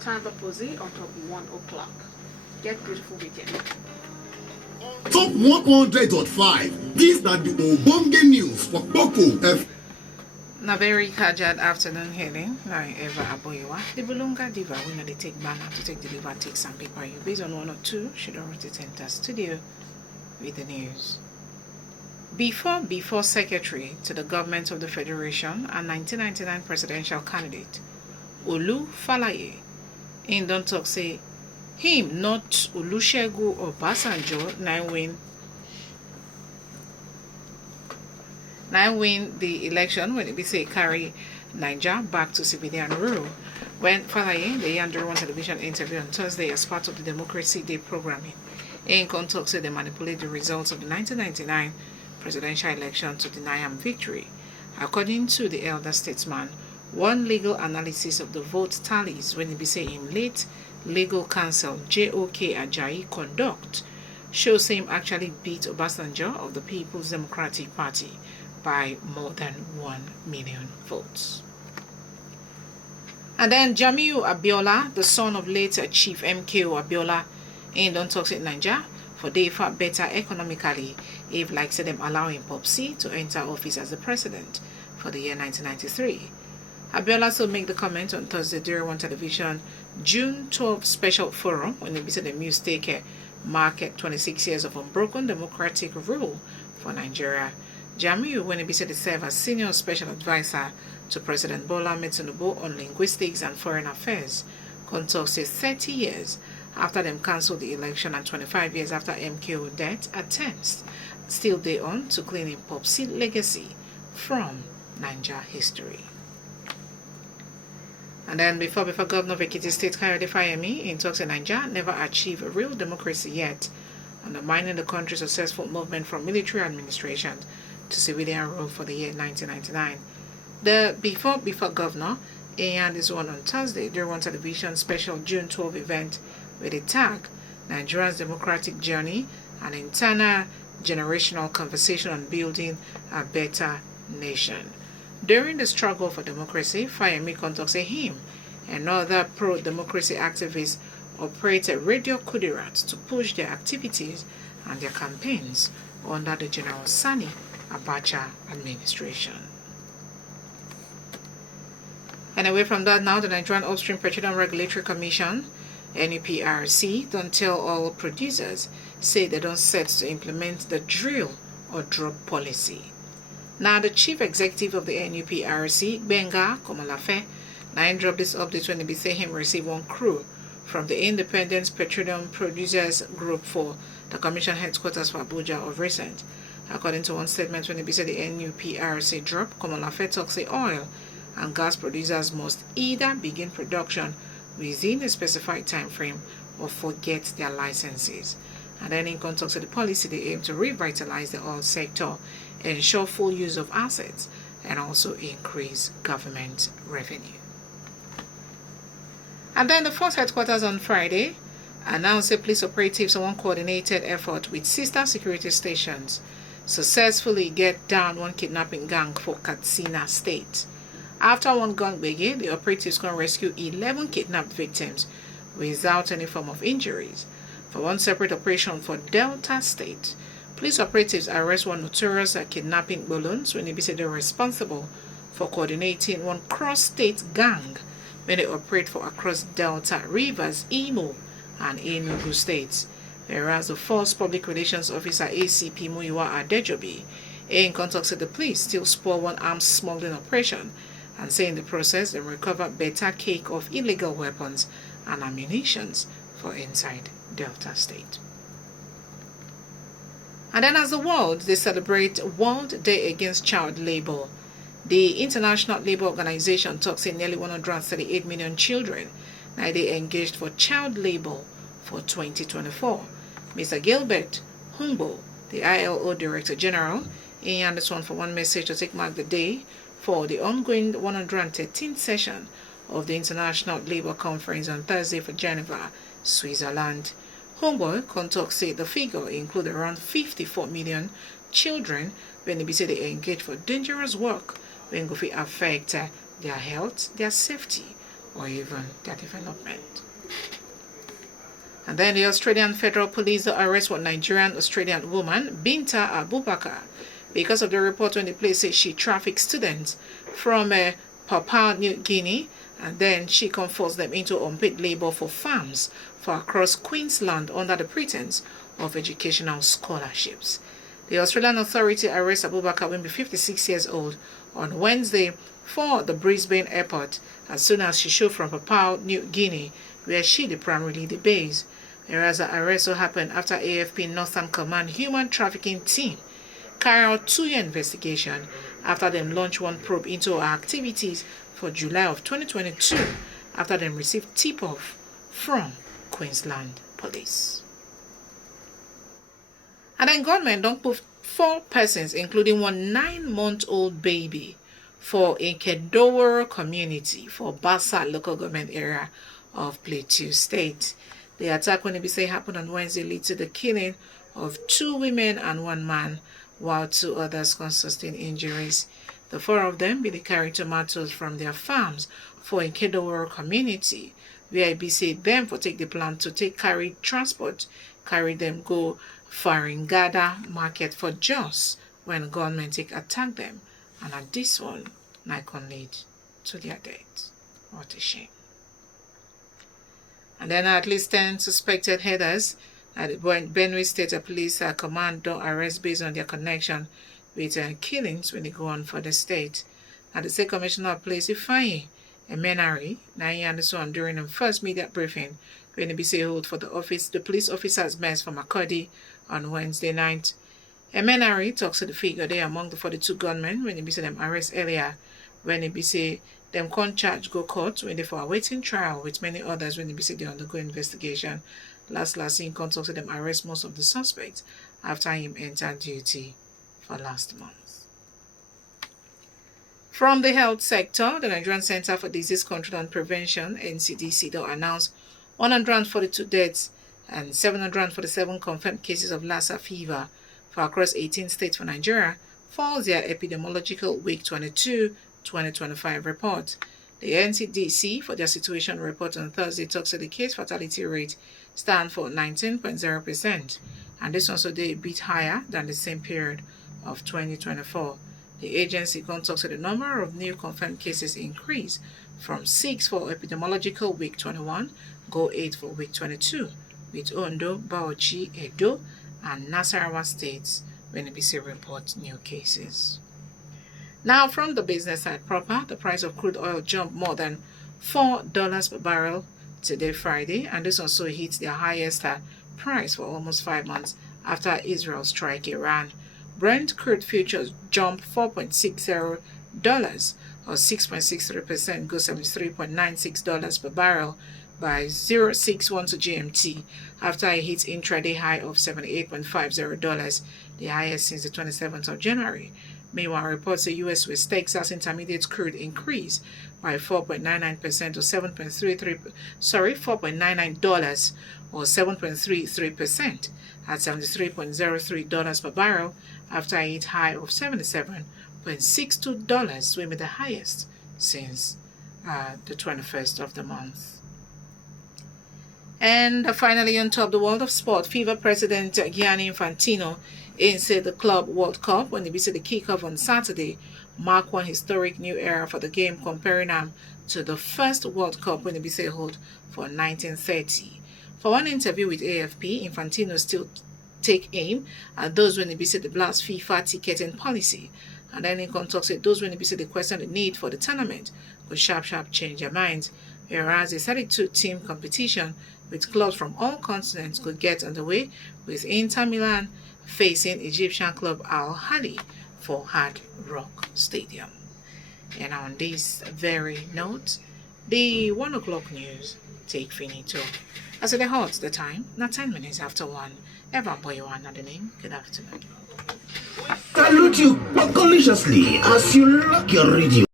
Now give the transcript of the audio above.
time Posie on top 1 o'clock. Get beautiful weekend. Top 100.5. These are the Obonge news for Boko F. Na very Kajad afternoon healing. Now Eva Aboyewa. The Bulunga Diva we know they take banner to take deliver take some paper you based on 1 or 2 should already enter studio with the news. Before Secretary to the Government of the Federation and 1999 presidential candidate Olu Falaye in don't talk say him not Olusegun Obasanjo now win the election when it be say carry Niger back to civilian rule. When Falaye, the Yandere One television interview on Thursday as part of the Democracy Day programming, Ankon talk said they manipulate the results of the 1999 presidential election to deny him victory. According to the elder statesman, one legal analysis of the vote tallies when it be say him late legal counsel J.O.K. Ajayi conduct shows him actually beat Obasanjo of the People's Democratic Party by more than 1 million votes. And then Jamiu Abiola, the son of late Chief MKO Abiola, in Don Talks in Nigeria, for they far better economically if like say them allowing Popsi to enter office as the president for the year 1993. Abiola also make the comment on Thursday during One Television June 12 special forum when they visit the mistake market 26 years of unbroken democratic rule for Nigeria. Jamiu, when he said to serve as senior special advisor to President Bola Ahmed Tinubu on linguistics and foreign affairs, Kontok says 30 years after them cancelled the election and 25 years after MKO death attempts still they on to clean in Popsi legacy from Niger history. And then before Governor of Ekiti State Kayode Fayemi in talks in Niger never achieved a real democracy yet, undermining the country's successful movement from military administration to civilian rule for the year 1999. The before governor and this one on Thursday during One Television special June 12 event with a tag Nigeria's democratic journey, an internal generational conversation on building a better nation. During the struggle for democracy, Fayemi contacts him and other pro-democracy activists operated radio kudirats to push their activities and their campaigns under the General Sani Abacha administration. And away from that now, the Nigerian Upstream Petroleum Regulatory Commission, NUPRC, don't tell all producers say they don't set to implement the drill or drop policy. Now, the chief executive of the NUPRC, Benga Komalafe, now dropped this update when they say him receive one crew from the Independent Petroleum Producers Group for the Commission headquarters for Abuja of recent. According to one statement, when they said the NUPRC drop, Komalafe talks the oil and gas producers must either begin production within a specified time frame or forget their licenses. And then in context of the policy, they aim to revitalize the oil sector, ensure full use of assets, and also increase government revenue. And then the force headquarters on Friday announced that police operatives on one coordinated effort with sister security stations successfully get down one kidnapping gang for Katsina State. After one gang begin, the operatives can rescue 11 kidnapped victims without any form of injuries. For one separate operation for Delta State, police operatives arrest one notorious kidnapping balloons when they say they're responsible for coordinating one cross-state gang when they operate for across Delta, Rivers, Imo, and Enugu states. Whereas the false public relations officer ACP Muyiwa Adejobi in contact with the police still spoil one arms smuggling operation and say in the process they recover better cake of illegal weapons and ammunitions for inside Delta State. And then as the world, they celebrate World Day Against Child Labor. The International Labour Organization talks in nearly 138 million children now they engaged for child labor for 2024. Mr. Gilbert Humbo, the ILO Director General, and this one for one message to take mark the day for the ongoing 113th session of the International Labour Conference on Thursday for Geneva, Switzerland. Homeboy Contact said the figure include around 54 million children when they say they engage for dangerous work when it affect their health, their safety, or even their development. And then the Australian Federal Police arrest one Nigerian-Australian woman, Binta Abubakar, because of the report when the police say she trafficked students from Papua New Guinea, and then she forced them into unpaid labor for farms for across Queensland under the pretense of educational scholarships. The Australian authority arrested Abubakar, when 56 years old, on Wednesday for the Brisbane airport as soon as she showed from Papua New Guinea, where she primarily the base. Whereas the arrest also happened after AFP Northern Command human trafficking team carried out 2-year investigation after them launched one probe into her activities for July of 2022 after them received tip-off from Queensland Police. And then government don't put 4 persons, including one 9-month-old baby, for a Kedoworo community for Basa local government area of Plateau State. The attack, when it be say happened on Wednesday, led to the killing of 2 women and 1 man, while 2 others sustained injuries. The 4 of them be carrying tomatoes from their farms for a Kedoworo community, where it be say them for take the plan to carry them go Faringada market for Jos when government attack them, and at this one can lead to their death. What a shame. And then at least 10 suspected headers at the Benue State Police Command don't arrest based on their connection with killings when they go on for the state. At the State Commissioner of Police, Ifeanyi Emenari, and this one during the first media briefing when they be say hold for the police officers' mess from Makodi on Wednesday night. Emenari talks to the figure there among the 42 gunmen when they be say them arrest earlier, when they be say them can't charge go court when they for awaiting trial with many others when they be say they undergo investigation. Last in contact with them arrest most of the suspects after him entered duty for last month. From the health sector, the Nigerian Center for Disease Control and Prevention, NCDC, announced 142 deaths and 747 confirmed cases of Lassa fever for across 18 states for Nigeria, falls their epidemiological week 22 2025 report. The NCDC, for their situation report on Thursday, talks that the case fatality rate stands for 19.0%, and this also they a bit higher than the same period of 2024. The agency talks that the number of new confirmed cases increased from 6 for epidemiological week 21, go 8 for week 22, with Ondo, Bauchi, Edo, and Nasarawa states when NBC report new cases. Now, from the business side proper, the price of crude oil jumped more than $4 per barrel today, Friday, and this also hits their highest price for almost 5 months after Israel strike Iran. Brent crude futures jumped $4.60 or 6.63%, go $73.96 per barrel by 0.61 to GMT after it hits intraday high of $78.50, the highest since the 27th of January. Meanwhile, reports the U.S. West Texas Intermediate crude increased by 4.99% or $4.99 or 7.33% at $73.03 per barrel after a hit high of $77.62, which is the highest since the 21st of the month. And finally, on top of the world of sport, FIFA President Gianni Infantino said the Club World Cup, when they visit the kickoff on Saturday, marked one historic new era for the game, comparing them to the first World Cup when they be held for 1930. For one interview with AFP, Infantino still take aim at those when they be the blast FIFA ticketing policy, and then in talks said those when they be the question the need for the tournament could sharp change their minds, whereas the 32-team competition with clubs from all continents could get underway, with Inter Milan facing Egyptian club Al Ahly for Hard Rock Stadium. And on this very note, the 1 o'clock news take finito. As it holds the time, not 10 minutes after 1. Ever boy one at the name. Good afternoon. Salute you buckaliciously as you lock your radio.